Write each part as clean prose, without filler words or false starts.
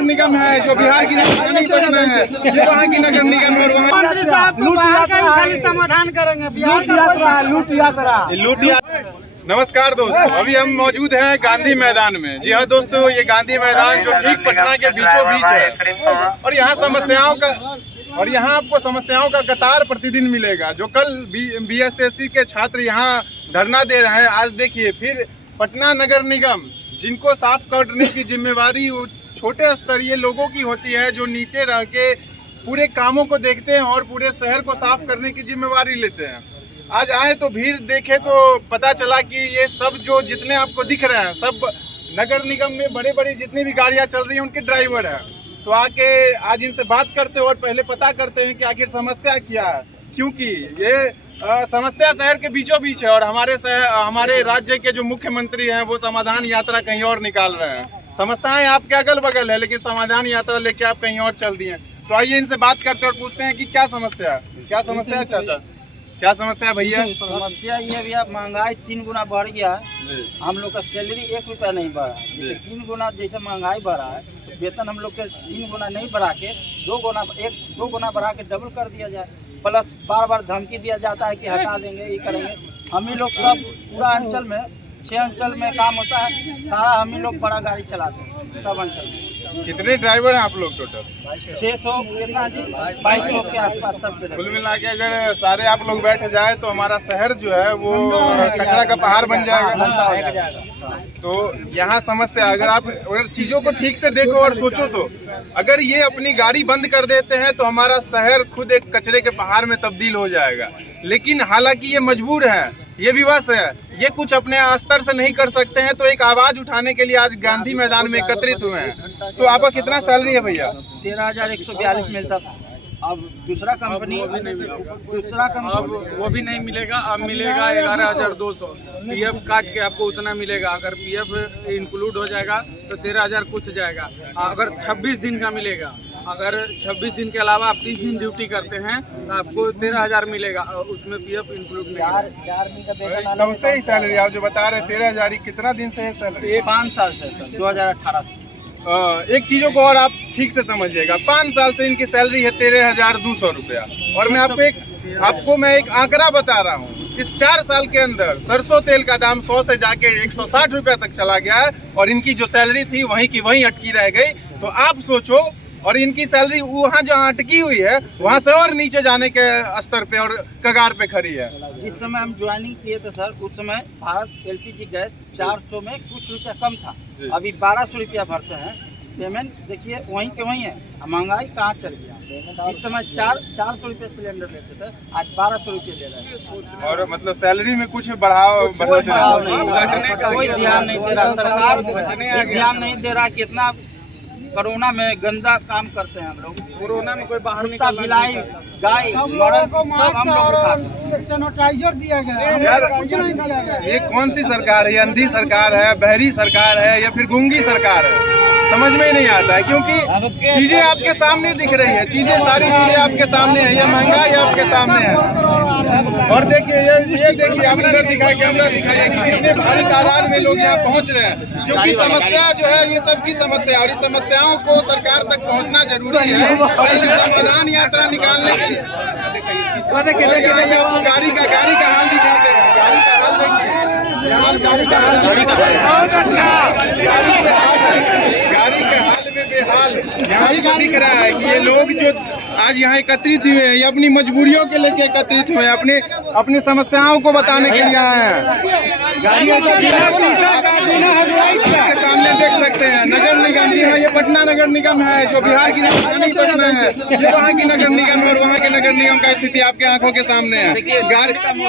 नगर निगम है जो बिहार की राजधानी पटना है, ये वहाँ की नगर निगम है और वहाँ मंत्री साहब तो बाहर का ही खाली समाधान करेंगे। बिहार का लूट यात्रा। नमस्कार दोस्तों, अभी हम मौजूद हैं गांधी मैदान में। जी हाँ दोस्तों, ये गांधी मैदान जो ठीक पटना के बीचों बीच है और यहाँ आपको समस्याओं का कतार प्रतिदिन मिलेगा। जो कल बीएसएससी के छात्र यहाँ धरना दे रहे हैं, आज देखिए फिर पटना नगर निगम, जिनको साफ करने की जिम्मेवारी छोटे स्तरीय लोगों की होती है, जो नीचे रह के पूरे कामों को देखते हैं और पूरे शहर को साफ करने की जिम्मेवारी लेते हैं। आज आए तो भीड़ देखे तो पता चला कि ये सब जो जितने आपको दिख रहे हैं सब नगर निगम में बड़े बड़ी जितनी भी गाड़ियां चल रही हैं उनके ड्राइवर हैं। तो आके आज इनसे बात करते हैं और पहले पता करते हैं कि आखिर समस्या क्या है, क्योंकि ये समस्या शहर के बीचों बीच है और हमारे राज्य के जो मुख्यमंत्री हैं वो समाधान यात्रा कहीं और निकाल रहे हैं। समस्याएं आपके अगल बगल है लेकिन समाधान यात्रा लेके आप कहीं और चल दिए। तो आइए इनसे बात करते हैं और पूछते हैं कि क्या समस्या है। क्या समस्या है चाचा, क्या समस्या है भैया? समस्या ये है भैया, महंगाई 3 गुना बढ़ गया है। हम लोग का सैलरी 1 रुपया नहीं बढ़ा है। जैसे 3 गुना जैसे महंगाई बढ़ा है तो वेतन हम लोग के 3 गुना नहीं बढ़ा के 2 गुना बढ़ा के डबल कर दिया जाए। प्लस बार बार धमकी दिया जाता है कि हटा देंगे, ये करेंगे। हम ही लोग सब पूरा अंचल में 6 अंचल में काम होता है, सारा हम ही लोग बड़ा गाड़ी चलाते हैं सब अंचल में। कितने ड्राइवर हैं आप लोग टोटल? 600 कितना जी, 2200 के आसपास सब। कुल मिला के अगर सारे आप लोग बैठ जाए तो हमारा शहर जो है वो कचरा का पहाड़ बन जाएगा। तो यहाँ समस्या, अगर चीजों को ठीक से देखो और सोचो तो अगर ये अपनी गाड़ी बंद कर देते हैं तो हमारा शहर खुद एक कचरे के पहाड़ में तब्दील हो जाएगा। लेकिन हालांकि ये मजबूर है, ये विवश है, ये कुछ अपने स्तर से नहीं कर सकते हैं, तो एक आवाज उठाने के लिए आज गांधी मैदान में एकत्रित हुए हैं। तो आपका कितना सैलरी है भैया? 13,142 मिलता था। अब दूसरा कंपनी वो भी नहीं मिलेगा। अब मिलेगा 11,200। पीएफ काट के आपको उतना मिलेगा। अगर पीएफ इंक्लूड हो जाएगा तो 13,000 कुछ जाएगा। अगर 26 दिन का मिलेगा, अगर 26 दिन के अलावा आप 30 दिन ड्यूटी करते हैं तो आपको 13,000 मिलेगा, उसमें पीएफ इंक्लूड मिलेगा। कब से ही सैलरी आप जो बता रहे 13,000, कितना दिन से है सैलरी? 5 साल से सर, 2018 से। एक चीजों को और आप ठीक से समझिएगा, 5 साल से इनकी सैलरी है 13,200 रुपया। और मैं आपको मैं एक आंकड़ा बता रहा हूँ, इस 4 साल के अंदर सरसों तेल का दाम 100 से जाके 160 रुपया तक चला गया है और इनकी जो सैलरी थी वहीं की वहीं अटकी रह गई। तो आप सोचो, और इनकी सैलरी वहाँ जहाँ अटकी हुई है वहाँ से और नीचे जाने के स्तर पे और कगार पे खड़ी है। जिस समय हम ज्वाइनिंग किए थे सर, उस समय भारत एलपीजी गैस 400 में कुछ रुपया कम था। अभी 1200 रुपया भरते हैं। पेमेंट देखिए वहीं के वहीं है। महंगाई कहाँ चल गया? जिस समय 400 रुपये सिलेंडर लेते थे, आज 1200 रुपये ले रहे हैं। और मतलब सैलरी में कुछ बढ़ाव कोई ध्यान नहीं दे रहा सरकार, ध्यान नहीं दे रहा। कितना कोरोना में गंदा काम करते हैं हम लोग। कोरोना में कोई बाहर बिलाई गाय सैनिटाइजर दिया गया। ये कौन सी सरकार है? ये अंधी सरकार है, बहरी सरकार है या फिर गूंगी सरकार है? समझ में ही नहीं आता है, क्योंकि चीजें आपके सामने दिख रही है, सारी चीजें आपके सामने है, ये महंगाई आपके सामने है। और देखिए ये देखिए, आप इधर दिखाए, कैमरा दिखाइए कि कितने भारी तादाद में लोग यहाँ पहुँच रहे हैं, क्योंकि समस्या जो है ये सबकी समस्या और इस समस्याओं को सरकार तक पहुँचना जरूरी है। और ये समाधान यात्रा निकालने के लिए आपको गाड़ी का हाल दिखाते हैं। गाड़ी का हाल देखिए, गाड़ी के हाल में बेहाल यहाँ दिख रहा है कि ये लोग जो आज यहाँ एकत्रित हुए हैं, ये अपनी मजबूरियों के लेके एकत्रित हुए हैं, अपनी समस्याओं को बताने के लिए आए हैं। गाड़ियों के सामने देख सकते हैं नगर निगम। जी हाँ, ये पटना नगर निगम है जो बिहार की राजधानी पटना है, ये वहाँ की नगर निगम है और वहाँ के नगर निगम का स्थिति आपके आंखों के सामने है।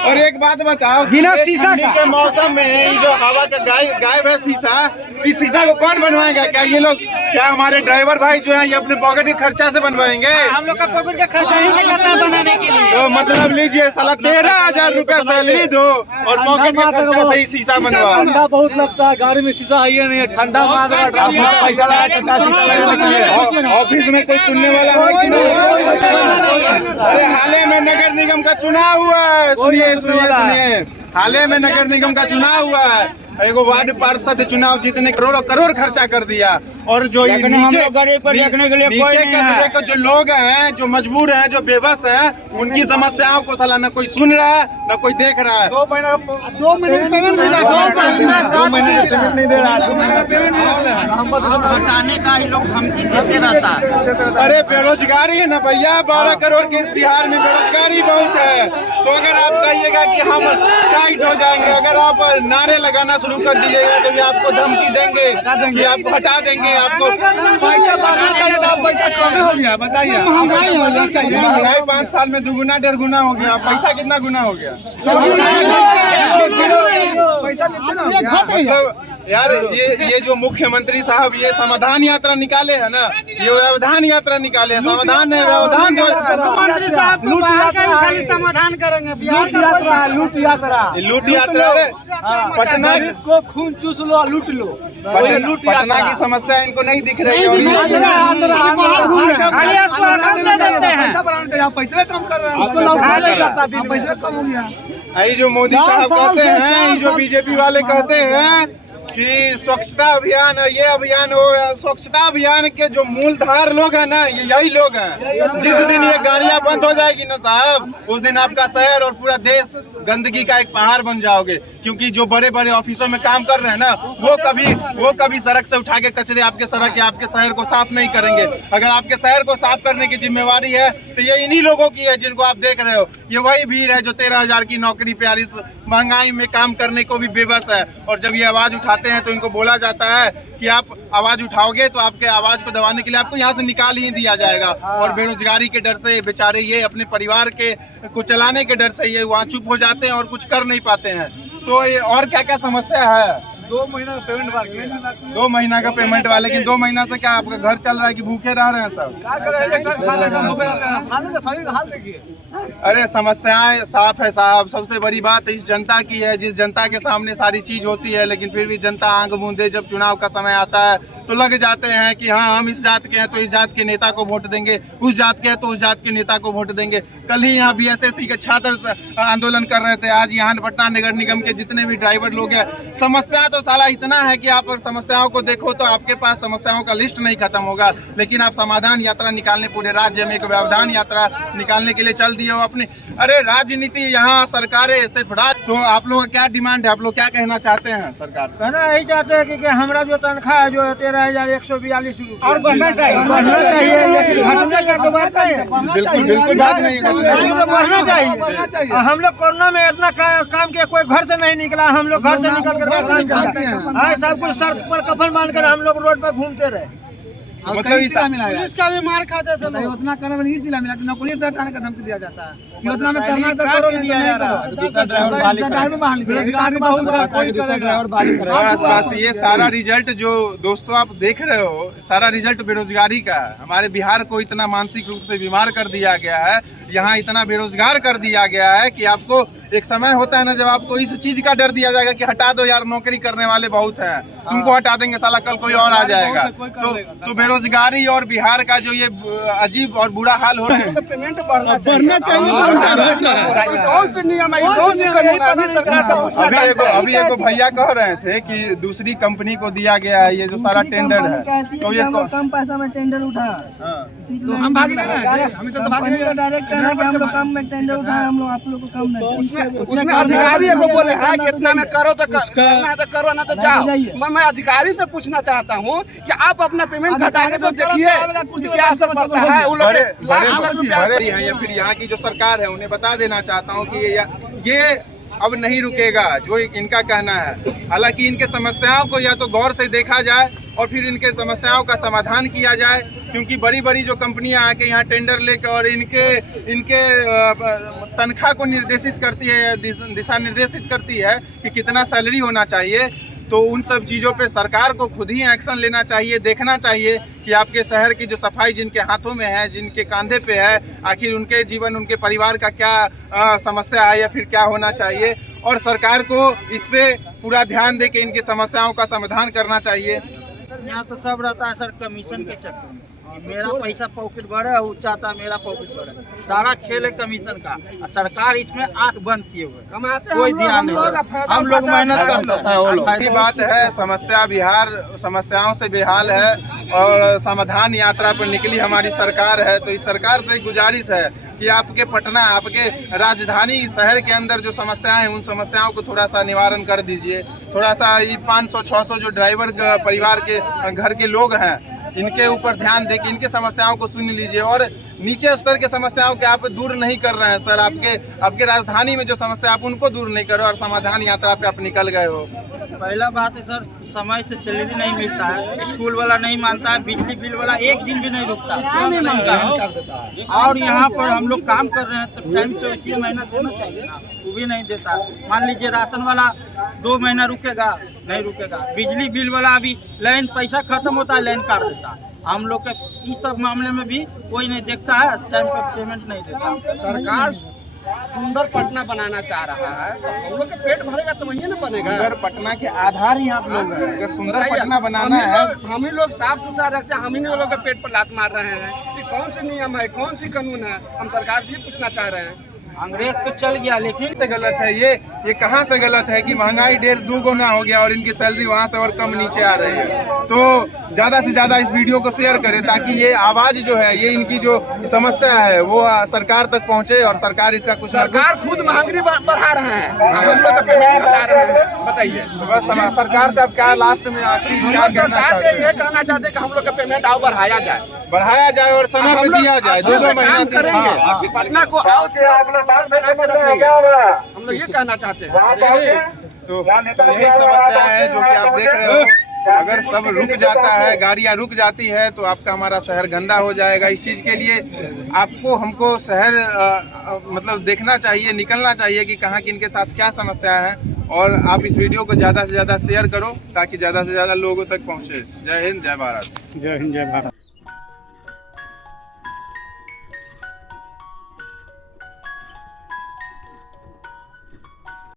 और एक बात बताओ, बिना शीशा के मौसम में जो हवा का गायब है शीशा, इस शीशा को कौन बनवाएगा? क्या ये लोग, क्या हमारे ड्राइवर भाई जो है ये अपने पॉकेट के खर्चा से बनवाएंगे? हम लोग का पॉकेट का खर्चा नहीं करता बनाने के लिए। तो मतलब लीजिए साला 13,000 रुपया सैलरी दो और पॉकेट के खर्चा से ही शीशा बनवाओ। ठंडा बहुत लगता है, गाड़ी में शीशा है नहीं है, ठंडा पैसा लगा। ऑफिस में कोई सुनने वाला है कि नहीं? अरे हाल में नगर निगम का चुनाव हुआ है, सुनिए, हाल में नगर निगम का चुनाव हुआ है। एगो वार्ड पार्षद चुनाव जीतने करोड़ों करोड़ खर्चा कर दिया, और जो ये नीचे कस्बे के जो लोग हैं, जो मजबूर हैं, जो बेबस हैं, उनकी समस्याओं को साला न कोई सुन रहा है न कोई देख रहा है। 2 महीने नहीं दे रहा हटाने का ये लोग धमकी देते रहता है। अरे बेरोजगारी है ना भैया, 12 करोड़ के इस बिहार में बेरोजगारी बहुत है। तो अगर आप कहिएगा कि हम टाइट हो जाएंगे, अगर आप नारे लगाना शुरू कर दीजिएगा तो ये आपको धमकी देंगे कि आपको हटा देंगे, आपको पैसा पैसा कम हो गया। बताइए, महंगाई 5 साल में 2 गुना 1.5 गुना हो गया। पैसा कितना गुना हो गया? मतलब यार ये जो मुख्यमंत्री साहब ये समाधान यात्रा निकाले है ना, ये व्यवधान यात्रा निकाले है। समाधान है, व्यवधान जो मुख्यमंत्री साहब तो बाहर का ही खाली समाधान करेंगे। लूट यात्रा अरे पटना को खून चूस लो, लूट लो। पटना की समस्या इनको नहीं दिख रही है। पैसे कम कर रहे हैं, पैसे कम हो गया। यही जो मोदी साहब कहते हैं, जो बीजेपी वाले कहते हैं कि स्वच्छता अभियान, ये अभियान हो, स्वच्छता अभियान के जो मूलधार लोग हैं ना, ये यही लोग हैं। जिस दिन ये गाड़ियां बंद हो जाएगी ना साहब, उस दिन आपका शहर और पूरा देश गंदगी का एक पहाड़ बन जाओगे। क्योंकि जो बड़े बड़े ऑफिसों में काम कर रहे हैं ना, वो कभी सड़क से उठा के कचरे आपके सड़क या आपके शहर को साफ नहीं करेंगे। अगर आपके शहर को साफ करने की जिम्मेवारी है तो ये इन्हीं लोगों की है जिनको आप देख रहे हो। ये वही भीड़ है जो 13,000 की नौकरी पे यार इस महंगाई में काम करने को भी बेबस है। और जब ये आवाज उठाते हैं तो इनको बोला जाता है कि आप आवाज उठाओगे तो आपके आवाज को दबाने के लिए आपको यहाँ से निकाल ही दिया जाएगा। और बेरोजगारी के डर से बेचारे ये अपने परिवार के को चलाने के डर से ये वहाँ चुप हो जाते हैं और कुछ कर नहीं पाते हैं। तो ये और क्या क्या समस्या है? 2 महीना का पेमेंट बाकी है। 2 महीना का पेमेंट वाले, लेकिन 2 महीना से क्या आपका घर चल रहा है कि भूखे रह रहे हैं सब? अरे समस्याएं साफ है साहब। सबसे बड़ी बात इस जनता की है, जिस जनता के सामने सारी चीज होती है, लेकिन फिर भी जनता आंख मूंदे जब चुनाव का समय आता है तो लग जाते हैं कि हाँ हम इस जात के हैं तो इस जात के नेता को वोट देंगे, उस जात के हैं तो उस जात के नेता को वोट देंगे। कल ही यहाँ बीएसएससी के छात्र आंदोलन कर रहे थे, आज यहाँ पटना नगर निगम के जितने भी ड्राइवर लोग हैं। समस्या तो साला इतना है कि आप समस्याओं को देखो तो आपके पास समस्याओं का लिस्ट नहीं खत्म होगा, लेकिन आप समाधान यात्रा निकालने पूरे राज्य में एक व्यवधान यात्रा निकालने के लिए चल दिए हो अपने। अरे राजनीति यहाँ सरकारें सिर्फ तो आप लोग का क्या डिमांड है? आप लोग क्या कहना चाहते हैं सरकार से? कहना यही चाहते हैं कि हमारा जो तनख्वाह है जो 13,142 रुपये और बढ़ना चाहिए, लेकिन घटने का तो बात नहीं है। बिल्कुल बात नहीं, बढ़ना चाहिए। हम लोग कोरोना में इतना काम किया, कोई घर से नहीं निकला। हम लोग घर से निकल कर सब कुछ सर पर कफन बांधकर हम लोग रोड पर घूमते रहे। मतलब पुलिस का भी मार खाते थे। उतना करने वाली इसीलिए मिला, नौकरी से हटाने का धमकी दिया जाता है। योजना में करना तो करो, नहीं दिया जा रहा। ये सारा रिजल्ट जो दोस्तों आप देख रहे हो, सारा रिजल्ट बेरोजगारी का है। हमारे बिहार को इतना मानसिक रूप से बीमार कर दिया गया है, यहाँ इतना बेरोजगार कर दिया गया है कि आपको एक समय होता है ना जब आपको इस चीज का डर दिया जाएगा कि हटा दो यार, नौकरी करने वाले बहुत हैं, तुमको हटा देंगे साला, कल कोई और आ जाएगा। तो बेरोजगारी और बिहार का जो ये अजीब और बुरा हाल हो रहा है। पेमेंट बढ़ना चाहिए। कौन से नियम है? अभी एगो भैया कह रहे थे कि दूसरी कंपनी को दिया गया है ये जो सारा टेंडर है, तो ये कम पैसा में टेंडर उठा, हम भाग डायरेक्ट है कि हम लोग कम में टेंडर उठाए, हम लोग आप लोग को कम नहीं। उसमें अधिकारी को बोले है कि इतना में करो तो करना है तो करो, ना तो जाओ। मैं अधिकारी से पूछना चाहता हूँ कि आप अपना पेमेंट घटा के तो देखिए क्या असर पड़ता है। वो लोग या फिर यहाँ की जो सरकार है उन्हें बता देना चाहता हूँ कि ये अब नहीं रुकेगा जो इनका कहना है। हालांकि इनके समस्याओं को या तो गौर से देखा जाए और फिर इनके समस्याओं का समाधान किया जाए, क्योंकि बड़ी बड़ी जो कंपनियां आके यहाँ टेंडर लेकर और इनके तनख्वाह को निर्देशित करती है, दिशा निर्देशित करती है कि कितना सैलरी होना चाहिए। तो उन सब चीज़ों पे सरकार को खुद ही एक्शन लेना चाहिए, देखना चाहिए कि आपके शहर की जो सफाई जिनके हाथों में है, जिनके कंधे पे है, आखिर उनके जीवन, उनके परिवार का क्या समस्या है या फिर क्या होना चाहिए। और सरकार को इस पे पूरा ध्यान दे के इनकी समस्याओं का समाधान करना चाहिए। यहाँ तो सब रहता है सर कमीशन के चक्कर में। मेरा पैसा पॉकेट बढ़े और चाहता मेरा पॉकेट बढ़े। सारा खेल है कमीशन का, सरकार इसमें आंख बंद किए हुए, कोई ध्यान नहीं। हम लोग मेहनत करते हैं। की बात है, समस्या बिहार समस्याओं से बेहाल है और समाधान यात्रा पर निकली हमारी सरकार है। तो इस सरकार से गुजारिश है कि आपके पटना, आपके राजधानी शहर के अंदर जो समस्याएं हैं उन समस्याओं को थोड़ा सा निवारण कर दीजिए। थोड़ा सा ये 500-600 जो ड्राइवर परिवार के घर के लोग हैं इनके ऊपर ध्यान दे कि इनके समस्याओं को सुन लीजिए। और नीचे स्तर के समस्याओं के आप दूर नहीं कर रहे हैं सर। आपके राजधानी में जो समस्या आप उनको दूर नहीं करो और समाधान यात्रा पे आप निकल गए हो। पहला बात है सर, समय से सैलरी नहीं मिलता है, स्कूल वाला नहीं मानता है, बिजली बिल वाला एक दिन भी नहीं रुकता है। और यहाँ पर हम लोग काम कर रहे हैं तो टाइम से 6 महीना देना चाहिए ना, वो भी नहीं देता। मान लीजिए राशन वाला 2 महीना रुकेगा, नहीं रुकेगा। बिजली बिल वाला अभी लाइन पैसा खत्म होता है लाइन काट देता है। हम लोग के इस सब मामले में भी कोई नहीं देखता है, टाइम पर पेमेंट नहीं देता। सरकार सुंदर पटना बनाना चाह रहा है, तो हम लोग का पेट भरेगा तो वही ना बनेगा। सुंदर पटना के आधार ही आप लोग हैं। अगर सुंदर पटना बनाना है, हम ही लोग साफ सुथरा रखते हैं, हम ही लोग के पेट पर लात मार रहे हैं। ये कौन सी नियम है, कौन सी कानून है, हम सरकार से पूछना चाह रहे हैं। अंग्रेज तो चल गया, लेकिन से गलत है ये कहाँ से गलत है कि महंगाई 1.5-2 गुना हो गया और इनकी सैलरी वहाँ से और कम नीचे आ रही है। तो ज़्यादा से ज़्यादा इस वीडियो को शेयर करें ताकि ये आवाज़ जो है, ये इनकी जो समस्या है वो सरकार तक पहुँचे और सरकार इसका कुछ सरकार खुद महंगाई बढ़ा रहे हैं, हम लोग का पेमेंट घटा रहे हैं। बताइए बस सरकार से अब क्या लास्ट में आखिरी क्या कहना चाहते हैं? ये कहना चाहते हैं कि हम लोग का पेमेंट और बढ़ाया जाए और समय पे दिया जाए। 2 महीना करेंगे पटना को हम लोग ये कहना चाहते हैं। तो यही समस्या है जो कि आप देख रहे हो। अगर सब रुक जाता है, गाड़ियां रुक जाती है तो आपका हमारा शहर गंदा हो जाएगा। इस चीज़ के लिए हमको शहर मतलब देखना चाहिए, निकलना चाहिए कि कहाँ किनके साथ क्या समस्या है। और आप इस वीडियो को ज़्यादा से ज़्यादा शेयर करो ताकि ज़्यादा से ज़्यादा लोगों तक पहुँचे। जय हिंद, जय भारत। जय हिंद, जय भारत।